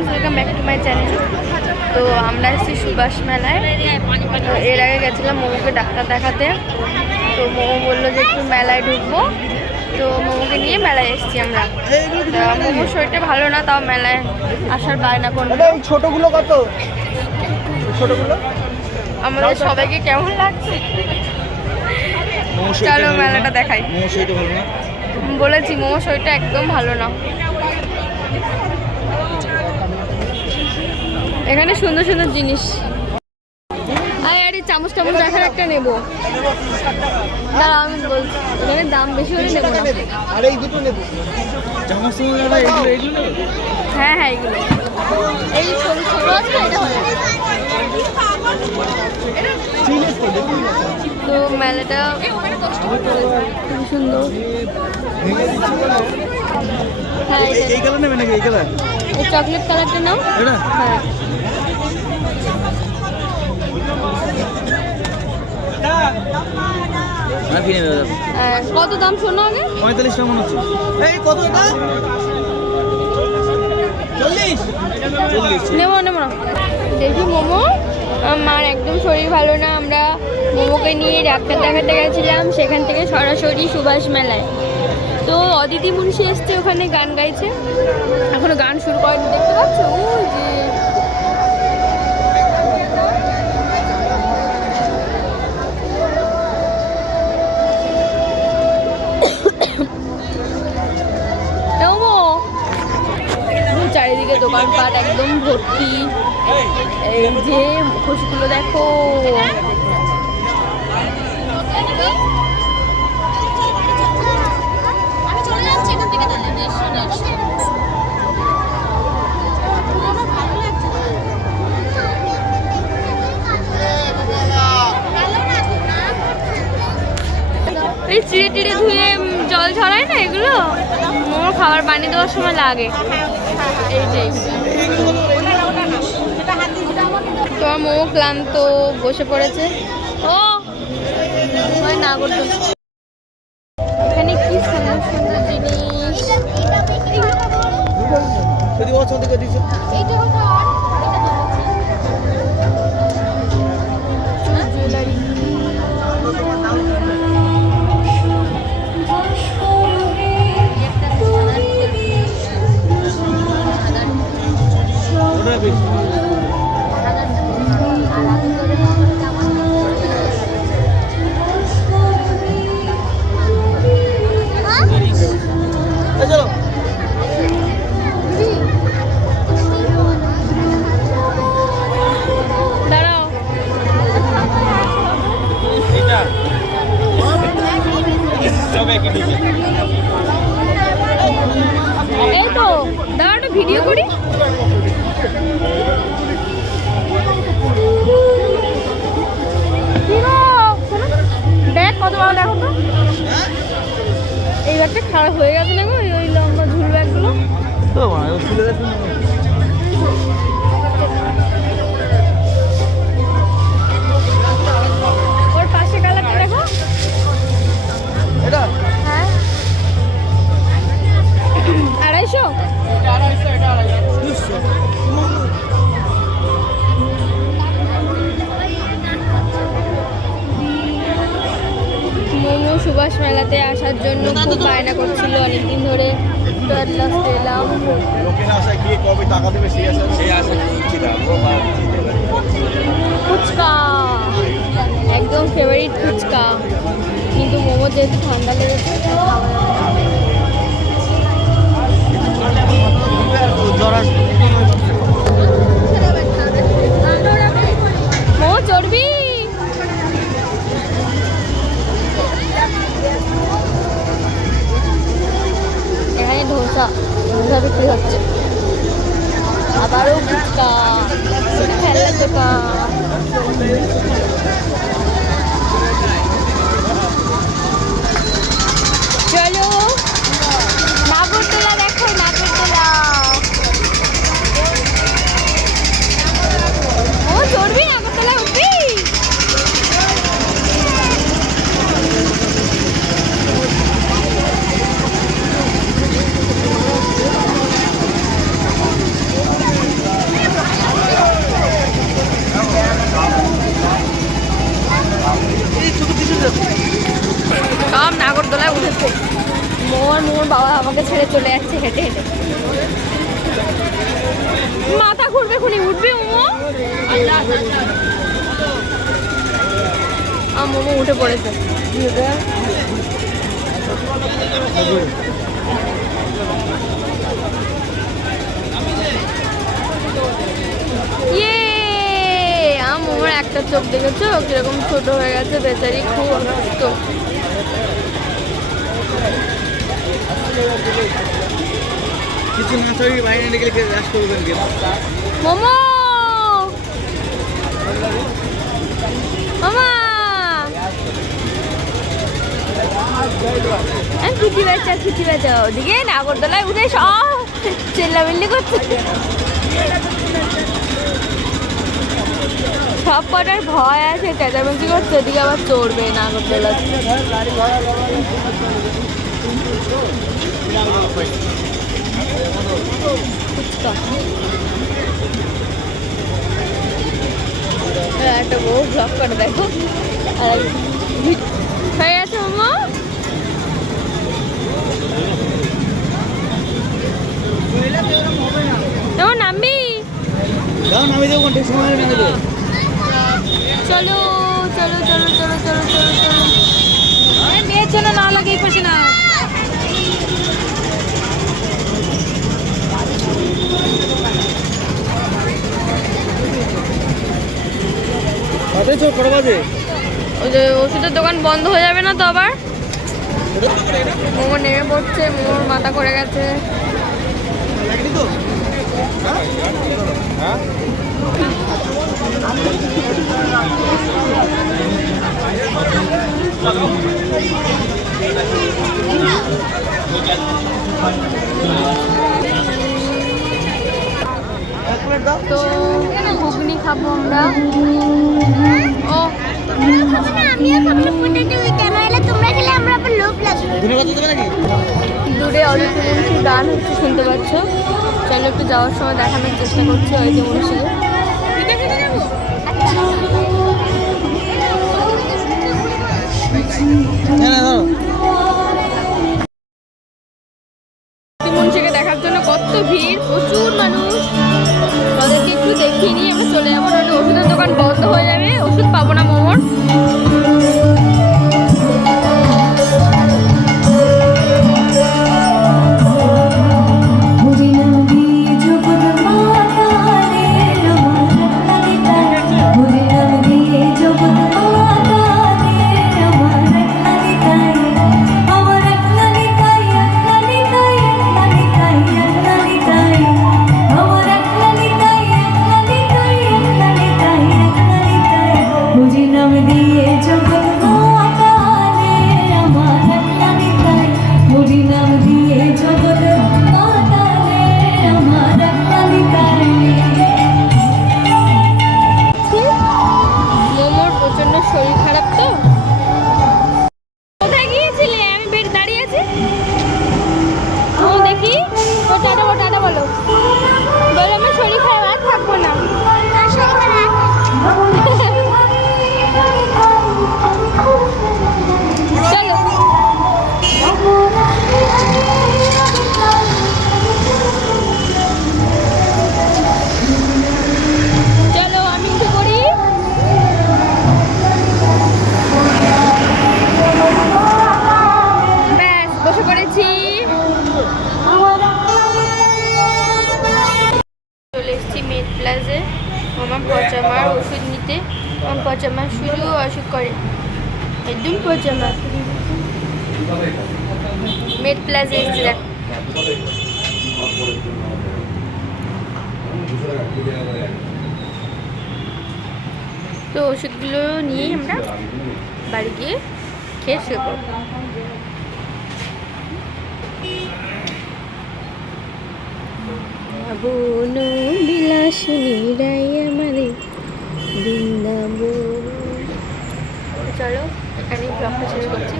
Friends welcome back to my channel তো আমরা এসেছি সুভাষ মেলায়। তো এর আগে গেছিলাম মোমোকে ডাক্তার দেখাতে। তো মোমো বলল যে একটু মেলায় ঢুকবো। তো মোমোকে নিয়ে মেলায় এসেছি আমরা। মোমোর শরীরটা ভালো না তাও মেলায় আসার বায়না এই ছোটগুলো কত? ছোটগুলো? আমাদের সবাইকে কেমন লাগছে? চলো মেলাটা দেখাই। বলেছি মোমো শরীরটা একদম ভালো না। এখানে সুন্দর সুন্দর জিনিস। আরে চামচ টামচ রাখার একটা নেব। দাঁড়া আমি বলছি এখানে দাম বেশি হলে নেব না। আর এই দুটো নেব। চামচ চামচ এগুলো এগুলো হ্যাঁ হ্যাঁ এইগুলো এই সরু আছে এটা তো মেলাটা খুব সুন্দর। হ্যাঁ এই- কালার নেবে নাকি? এই কালার? এই চকলেট কালারটা নাও। হ্যাঁ। কত দাম শোনো আগে? পঁয়তাল্লিশ টাকা মনে হচ্ছে। এই কত এটা নেব নেব দেখি মোমো। আমার মার একদম শরীর ভালো না আমরা মোমোকে নিয়ে ডাক্তার দেখাতে গেছিলাম সেখান থেকে সরাসরি সুভাষ মেলায়। তো অদিতি মুন্সি এসছে ওখানে গান গাইছে। এখনও গান শুরু করেনি দেখতে পাচ্ছ? ওই যে ভর্তি। এই যে মুখোশগুলো দেখো। চিড়ে টিড়ে ধুয়ে জল ছড়ায় না এগুলো? মোমো খাবার বানিয়ে দেওয়ার সময় লাগে। এই যে তোমার মোমো ক্লান্ত বসে পড়েছে। ও হয় না করতো এখানে কি সুন্দর সুন্দর জিনিস। যদি ও এই তো দাঁড়াও ভিডিও করি। ব্যাগ কত তো। এই ব্যাগটা খারাপ হয়ে গেছে না ওই- লম্বা ঝুল ব্যাগগুলো। দুশো? মোমো সুভাষ মেলাতে আসার জন্য খুব বায়না করছিল অনেকদিন ধরে। এলাম। ফুচকা। একদম ফেভারিট ফুচকা। কিন্তু মোমো যেহেতু ঠান্ডা লেগেছে খাওয়া জরা চড়বি? এখানে ধোসা ধোসা বিক্রি হচ্ছে। আবারও ফুচকা। খেলার দোকান চলো নাগরদোলা দেখো নাগরদোলা ও চড়বি নাগরদোলায় উঠবি মাথা ঘুরবে খুনি উঠবে মোমো উঠে পড়েছে। ইয়ে আ একটা চোখ দেখেছ? কীরকম ছোট হয়ে গেছে বেচারি খুব অসুস্থ। কিছু না বাইরে নিয়ে গেলে মোমো! মামা! খুঁটি বাচ্চা বাচ্চা ওদিকে নাগরদোলায় উঠে সব চেল্লামিল্লি করছে। সব কটার ভয় আছে, চেঁচামেচি করছে। ওদিকে আবার চড়বে নাগরদোলা। ফুচকা হ্যাঁ, একটা বউ ব্লগ করে দেখো। আর হয়ে গেছে মোমো? নামবি চলো চলো চলো চলো চলো চলো চলো। মেয়ের জন্য না লাগে এই পাশে না কত চোখ কটা বাজে ওই যে ওষুধের দোকান বন্ধ হয়ে যাবে না তো আবার? মোমো নেমে পড়ছে মোমোর মাথা করে গেছে। লাগনি তো তো ঘুগনি খাব আমরা। ও। দূরে মনীষী গান হচ্ছে শুনতে পাচ্ছ? চলো একটু যাওয়ার সময় দেখানোর চেষ্টা করছি মনীষীকে হ্যাঁ না মনীষীকে দেখার জন্য কত ভিড় শুধু অসুখ করে। একদম পচামা মেড প্লাজে এসেছি, দেখ। তো ওষুধগুলো নিয়েই আমরা বাড়ি গিয়ে খেয়ে শুয়ে পড়ব। বন বিলাসিনী রাই আমাদের বৃন্দাবন। চলো এখানে ব্লগটা শেষ করছি।